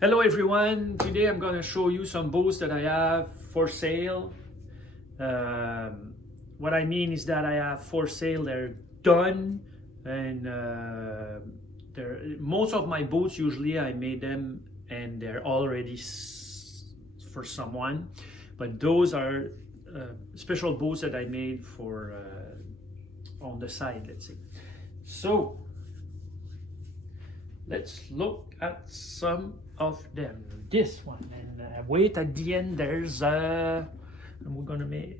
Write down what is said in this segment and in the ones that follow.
Hello everyone, today I'm going to show you some boots that I have for sale. What I mean is that I have for sale, they're done, and most of my boots usually I made them and they're already for someone, but those are special boots that I made for on the side, let's say. So let's look at some of them. This one, and wait, at the end there's and we're gonna make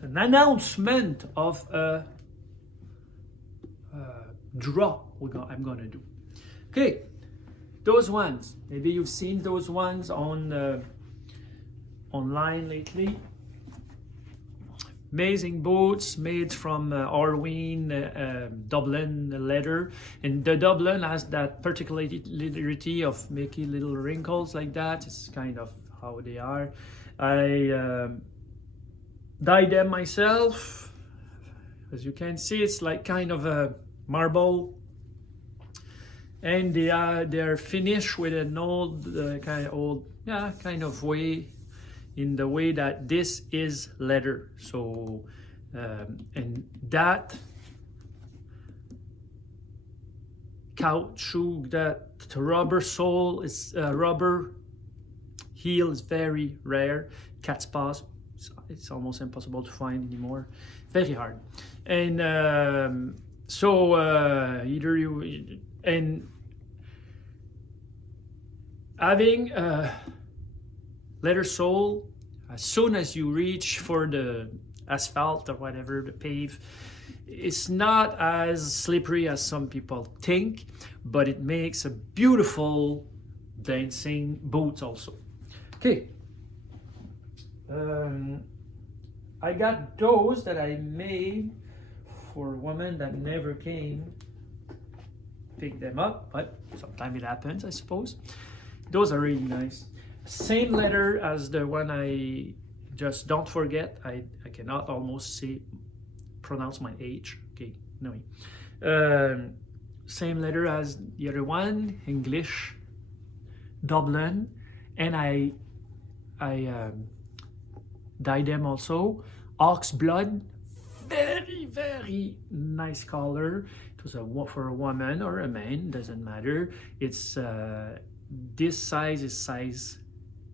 an announcement of a draw I'm gonna do. Okay, those ones, maybe you've seen those ones on online lately. Amazing boots made from Orween Dublin leather, and the Dublin has that particularity of making little wrinkles like that. It's kind of how they are. I dyed them myself. As you can see, it's like kind of a marble, and they're finished with an old kind of way, in the way that this is leather. So and that caoutchouc, that rubber sole is rubber heel is very rare. Cat's paws, it's almost impossible to find anymore, very hard. And either you, and having leather sole, as soon as you reach for the asphalt or whatever, the pave, it's not as slippery as some people think, but it makes a beautiful dancing boot also. Okay, I got those that I made for women that never came pick them up, but sometimes it happens, I suppose. Those are really nice. Same leather as the one I just, don't forget, I cannot almost pronounce my age. Okay, anyway. Same leather as the other one, English Dublin, and I dyed them also. Ox blood, very nice color. It was for a woman or a man, doesn't matter. It's this size is size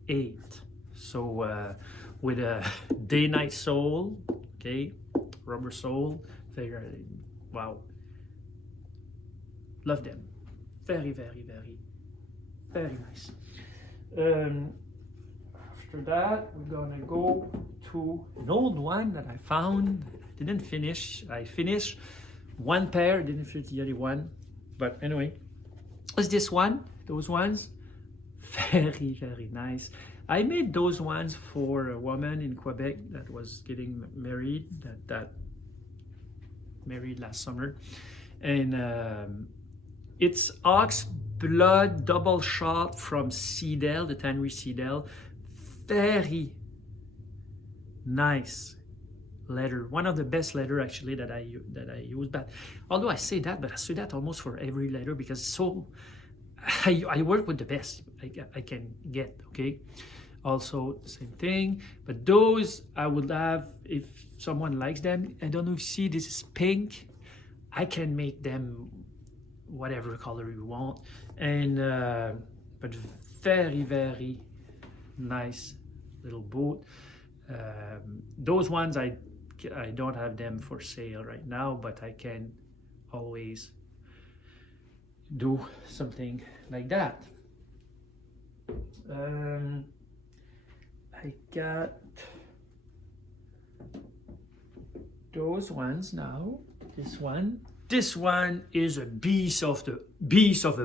8, so with a day-night sole, okay, rubber sole, wow, love them, very nice. After that, we're gonna go to an old one that I found. Didn't finish. I finished one pair, didn't finish the other one, but anyway, it's this one. Those ones, very nice. I made those ones for a woman in Quebec that was getting married, that married last summer, and it's ox blood double shot from Seedale, the tannery Seedale. Very nice leather, one of the best leather actually that I use. But although I say that almost for every leather, because so I work with the best I can get, okay? Also, same thing. But those I would have, if someone likes them. I don't know if you see, this is pink. I can make them whatever color you want. And but very nice little boot. Those ones I don't have them for sale right now, but I can always do something like that. I got those ones now. This one is a beast of a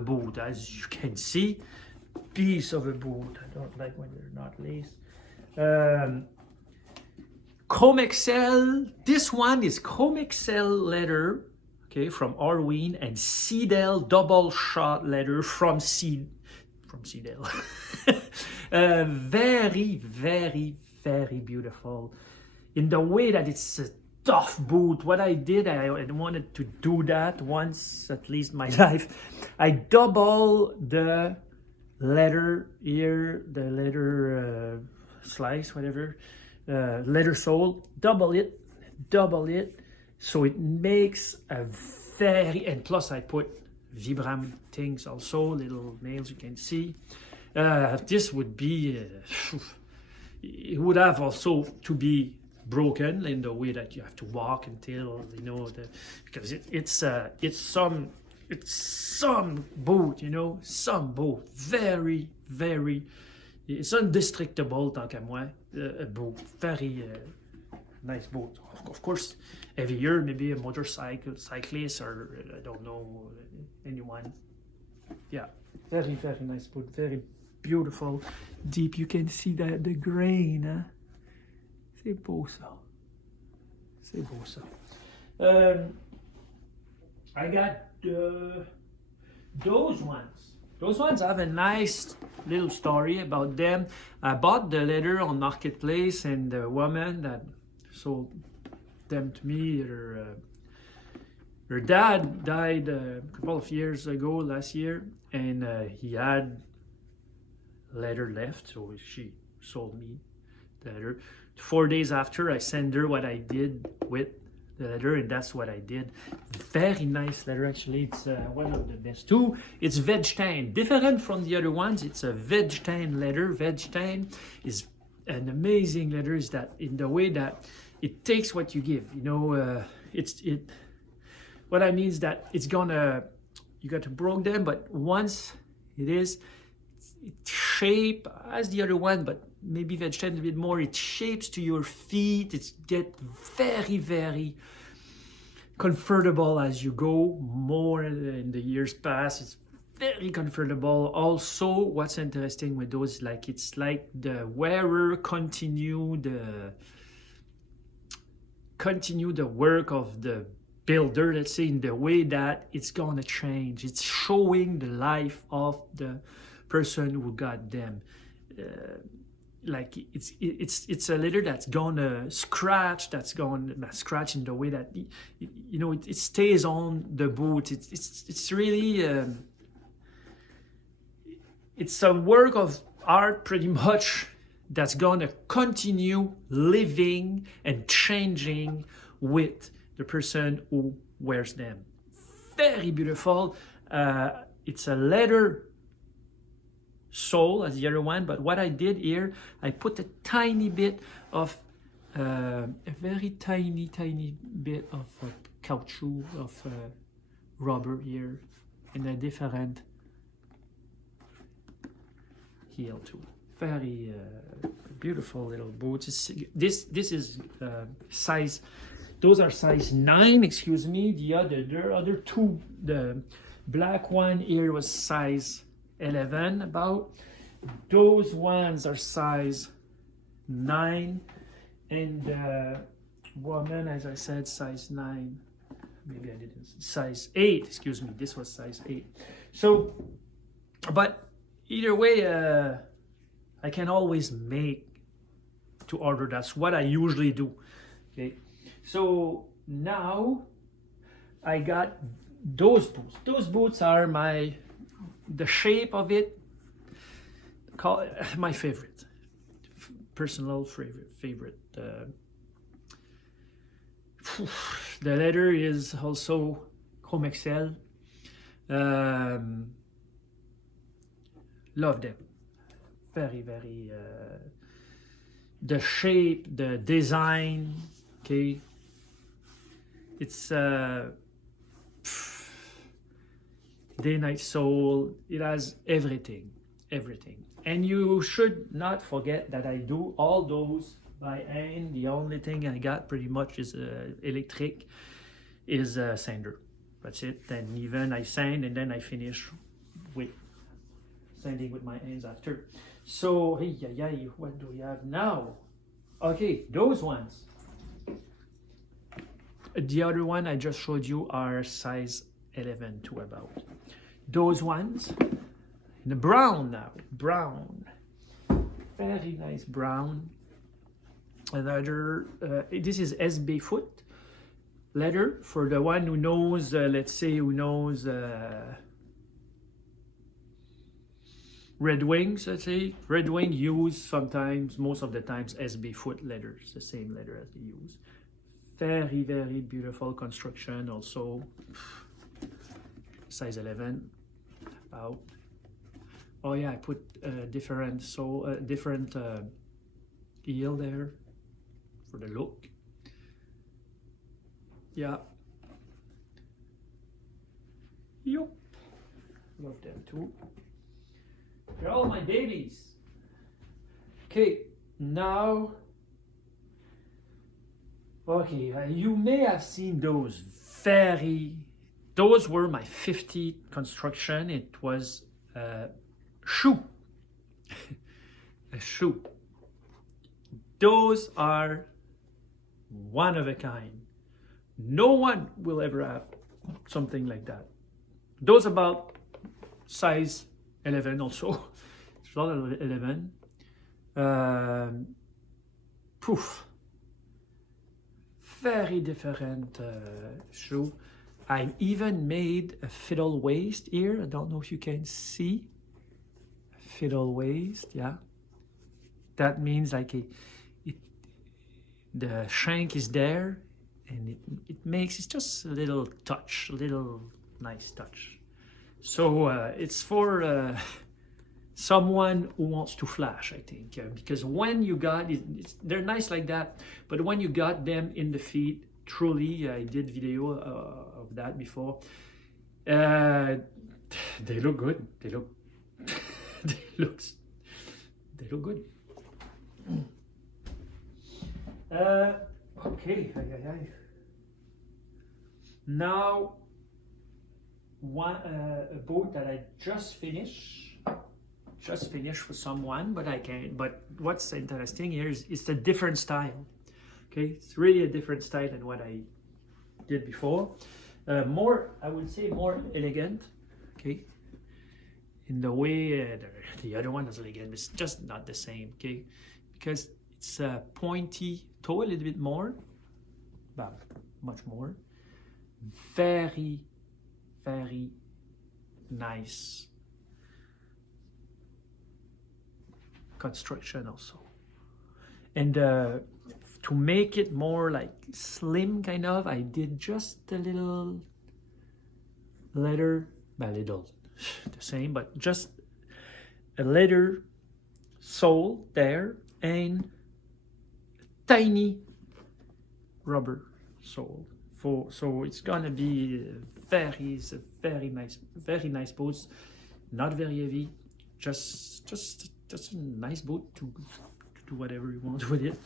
boot, as you can see. Piece of a boot. I don't like when they're not laced. Comexcel. This one is Comexcel leather, okay, from Orween, and Seedale double shot leather from Seedale. Very beautiful in the way that it's a tough boot. What I did, I wanted to do that once at least in my life. I double the leather here, the leather slice, whatever, leather sole, double it, so it makes a very, and plus I put Vibram things also, little nails you can see. This would be, it would have also to be broken in the way that you have to walk until, you know, because it's some boot, you know, some boot, very, very, it's indestructible tant qu'à moi, a boot, very nice boat. Of course, every year maybe a motorcycle cyclist or I don't know anyone. Yeah, very, very nice boat, very beautiful, deep. You can see the grain. Hein? C'est beau ça. C'est beau ça. I got those ones. Those ones have a nice little story about them. I bought the leather on Marketplace, and the woman that sold them to me, her dad died a couple of years ago, last year, and he had leather left, so she sold me the leather. 4 days after, I sent her what I did with the leather, and that's what I did. Very nice leather, actually. It's one of the best too. It's veg tan, different from the other ones. It's a veg tan leather. Veg tan is an amazing leather. Is that in the way that it takes what you give. You know, what I mean is that it's gonna, you got to broke them, but once it shape as the other one, but maybe veg tan a bit more. It shapes to your feet. It get very, very comfortable as you go. More in the years past, it's very comfortable. Also, what's interesting with those, like it's like the wearer continue the work of the builder, let's say, in the way that it's gonna change. It's showing the life of the person who got them. Like it's a leather that's gonna scratch, scratch in the way that you know it stays on the boot. It's really it's a work of art pretty much that's gonna continue living and changing with the person who wears them. Very beautiful. It's a leather sole as the other one, but what I did here, I put a tiny bit of a very tiny bit of caoutchouc, of rubber here, in a different heel too. Very beautiful little boots. This is size, those are size 9, excuse me. The other two, the black one here was size 11 about. Those ones are size 9, and the woman, as I said, size 9. Maybe I didn't. Size 8, excuse me. This was size 8. So, but either way, I can always make to order. That's what I usually do. Okay. So now I got those boots. Those boots are the shape of it, my favorite, personal favorite. The leather is also Chrome Excel. Love them. Very, very. The shape, the design. Okay. It's day-night sole. It has everything. And you should not forget that I do all those by hand. The only thing I got pretty much is electric, is a sander. That's it. Then even I sand and then I finish with sanding with my hands after. So, what do we have now? Okay, those ones. The other one I just showed you are size 11 to about. Those ones in the brown now. Brown. Very nice brown. Another, this is SB foot leather for the one who knows, let's say, who knows Red Wings, let's say. Red Wing use sometimes, most of the times, SB foot leather. It's the same leather as they use. Very, very beautiful construction. Also, size 11. About. Oh yeah, I put different heel there for the look. Yeah. Yup. Love them too. They're all my babies. Okay, now. Okay, you may have seen those those were my 50 construction. It was a shoe. A shoe. Those are one of a kind. No one will ever have something like that. Those about size 11 also. It's not 11. Poof. Very different shoe. I even made a fiddle waist here. I don't know if you can see. Fiddle waist, yeah. That means like the shank is there, and it's just a little touch, a little nice touch. So it's for someone who wants to flash, I think, because when you got they're nice like that, but when you got them in the feet, truly, I did video of that before. They look good. They look they look good. Okay. Now, a boat that I just finished for someone, but what's interesting here is it's a different style. Okay, it's really a different style than what I did before. I would say more elegant. Okay, in the way the other one is elegant, it's just not the same. Okay, because it's a pointy toe a little bit more, but much more. Very, very nice construction also, and to make it more like slim kind of, I did just a little leather, the same, but just a leather sole there and tiny rubber sole. So it's gonna be very nice boots, not very heavy, just a nice boot to do whatever you want with it.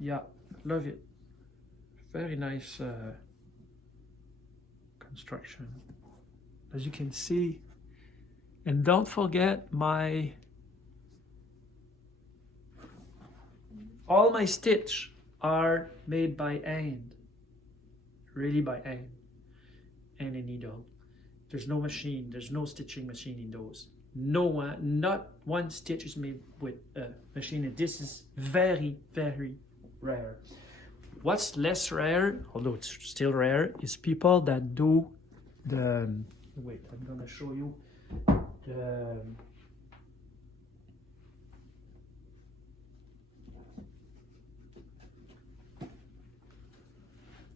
Yeah, love it. Very nice construction, as you can see. And don't forget all my stitch are made by hand, really by hand, and a needle. There's no machine, there's no stitching machine in those. Not one stitch is made with a machine, and this is very, very rare. What's less rare, although it's still rare, is people that do wait, I'm gonna show you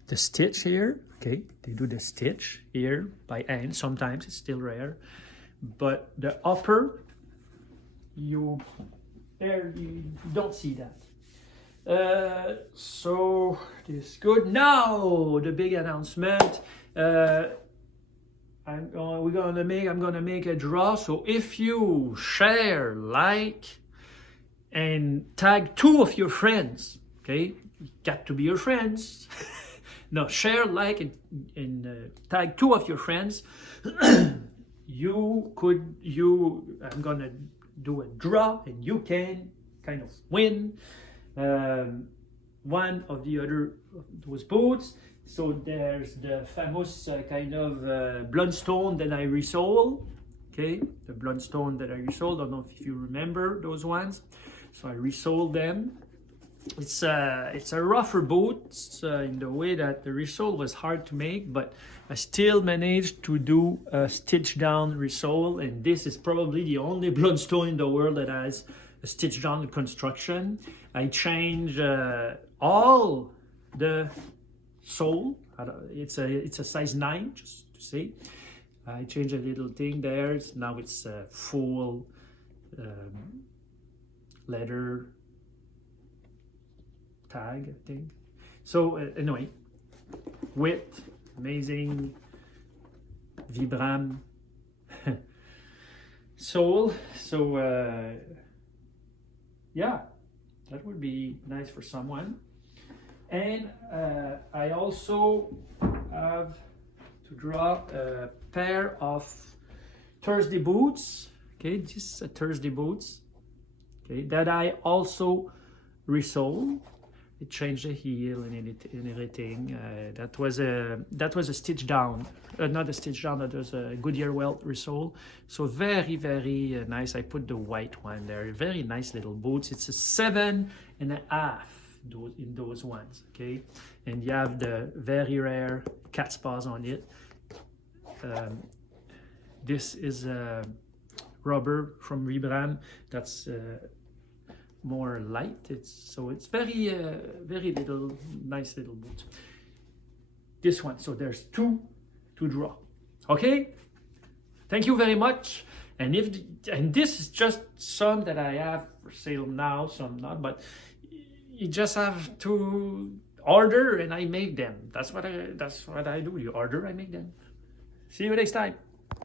the stitch here. Okay, they do the stitch here by hand. Sometimes it's still rare, but the upper, you don't see that. So this is good. Now the big announcement. I'm gonna make a draw. So if you share, like, and tag 2 of your friends, okay, got to be your friends. No, share, like, and tag 2 of your friends. I'm gonna do a draw, and you can kind of win one of the other those boots. So there's the famous kind of Bloodstone that I resold. Okay, the Bloodstone that I resold. I don't know if you remember those ones. So I resold them it's a rougher boot in the way that the resole was hard to make, but I still managed to do a stitch down resole, and this is probably the only Bloodstone in the world that has a stitch down construction. I changed all the sole. It's a size 9, just to say. I changed a little thing there. Now it's a full leather tag, I think. So anyway, width, amazing Vibram sole. So yeah, that would be nice for someone. And I also have to draw a pair of Thursday boots. Okay, this is a Thursday boots. Okay, that I also resole. It changed the heel and everything. That was a stitch down, not a stitch down. That was a Goodyear welt resole. So very nice. I put the white one there. Very nice little boots. It's a 7.5 in those ones. Okay, and you have the very rare cat's paws on it. This is a rubber from Vibram. That's more light. It's very little, nice little boot. This one. So there's 2 to draw. Okay. Thank you very much. And this is just some that I have for sale now, some not, but you just have to order and I make them. That's what I do. You order, I make them. See you next time.